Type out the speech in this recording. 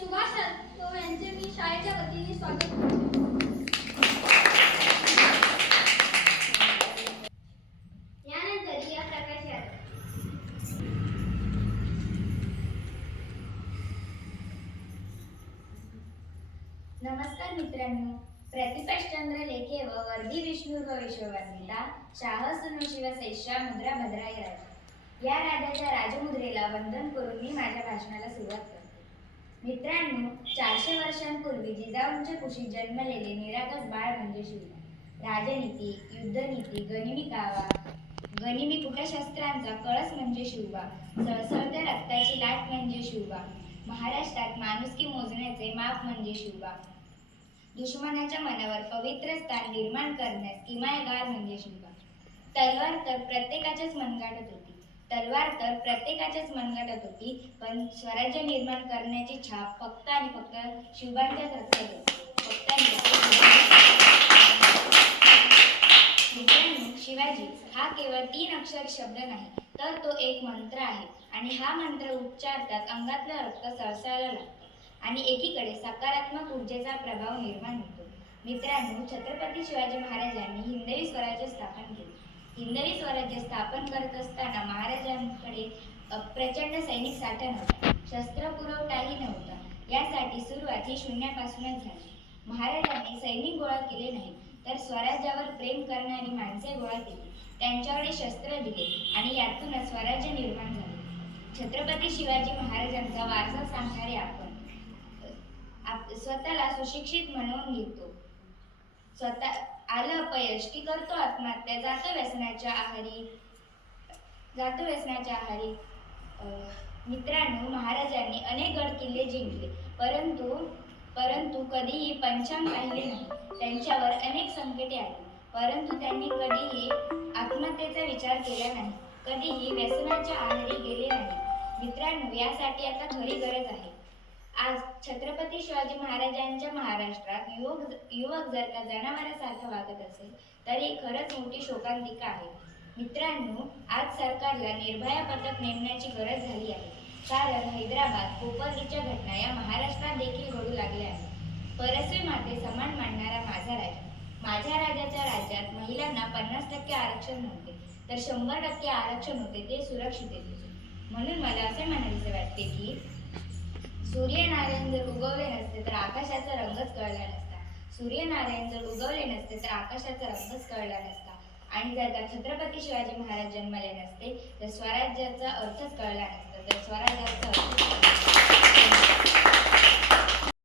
सुभाष यांचे मी शाळेच्या वतीने स्वागत यानंतर या प्रकाश यादव नमस्कार मित्रांनो. प्रतिपेशचंद्र लेखे व वर्दी विष्णू व विश्ववर्णिता शाह सुनु शिवशेषा मुद्रा भद्राई राजा. या राजाच्या राजमुद्रेला वंदन करून मी माझ्या भाषणाला सुरुवात करतो. मित्रांनो चारशे वर्षांपूर्वी जिजाऊंच्या कुशीत जन्मलेले निरागस बाळ म्हणजे शिवराय. राजनीती युद्धनीती गनिमी कावा गनिमी कुटशस्त्रांचा कळस म्हणजे शिवबा. सळसळत्या रक्ताची लाट म्हणजे शिवबा. महाराष्ट्रात माणुसकी मोजण्याचे माप म्हणजे शिवबा. दुश्मनाच्या मनावर पवित्र स्थान निर्माण करण्यास किमायगार म्हणजे शिवबा. तलवार तर प्रत्येकाच्याच मनगाटत होती. तलवार तर प्रत्येकाच्याच मनगटात होती पण स्वराज्य निर्माण करण्याची छाप फक्त आणि फक्त शिवबांच्याच रक्तात होती. फक्त शिवाजी हा केवळ तीन अक्षर शब्द नाही तर तो एक मंत्र आहे. आणि हा मंत्र उच्चारताच अंगातलं रक्त सळसळायला लागतं. आणि एकीकडे सकारात्मक ऊर्जेचा प्रभाव निर्माण होतो. मित्रांनो छत्रपती शिवाजी महाराजांनी हिंदवी स्वराज्य स्थापन केले. हिंदवी स्वराज्य स्थापन करत असताना महाराजांकडे प्रचंड सैनिक साठा नव्हता. शस्त्र पुरवठाही नव्हता. यासाठी सुरुवात ही शून्यापासूनच झाली. महाराजांनी सैनिक गोळा केले नाही तर स्वराज्यावर प्रेम करणारी माणसे गोळा केली. त्यांच्याकडे शस्त्र दिले आणि यातूनच स्वराज्य निर्माण झाले. छत्रपती शिवाजी महाराजांचा वारसा सांगणारे आपण आप- स्वतःला सुशिक्षित म्हणून घेतो. स्वतः आलं अपयश की करतो आत्महत्या. जातो व्यसनाच्या आहारी जातो व्यसनाच्या आहारी मित्रांनो महाराजांनी अनेक गड किल्ले जिंकले. परंतु परंतु कधीही पंचांग पाहिले नाही. त्यांच्यावर अनेक संकटे आली. परंतु त्यांनी कधीही आत्महत्येचा विचार केला नाही. कधीही व्यसनाच्या आहारी गेले नाही. मित्रांनो यासाठी आता खरी गरज आहे. आज छत्रपती शिवाजी महाराजांच्या महाराष्ट्रात युवक युवक जर का जनावरांसारखं वागत असेल तर ही खरंच मोठी शोकांतिका आहे. मित्रांनो आज सरकारला निर्भया पथक नेमण्याची गरज झाली आहे. कारण हैदराबाद कोपरलीच्या घटना या महाराष्ट्रात देखील घडू लागल्या आहेत. परस्वी माते समान मानणारा माझा राजा. माझ्या राजाच्या राज्यात महिलांना पन्नास टक्के आरक्षण नव्हते. तर शंभर टक्के आरक्षण होते ते सुरक्षिततेचे. म्हणून मला असे म्हणायचे वाटते की सूर्यनारायण जर उगवले नसते तर आकाशाचा रंगच कळला नसता. सूर्यनारायण जर उगवले नसते तर आकाशाचा रंगच कळला नसता. आणि जर का छत्रपती शिवाजी महाराज जन्मले नसते तर स्वराज्याचा अर्थच कळला नसता. तर स्वराज्याचा अर्थ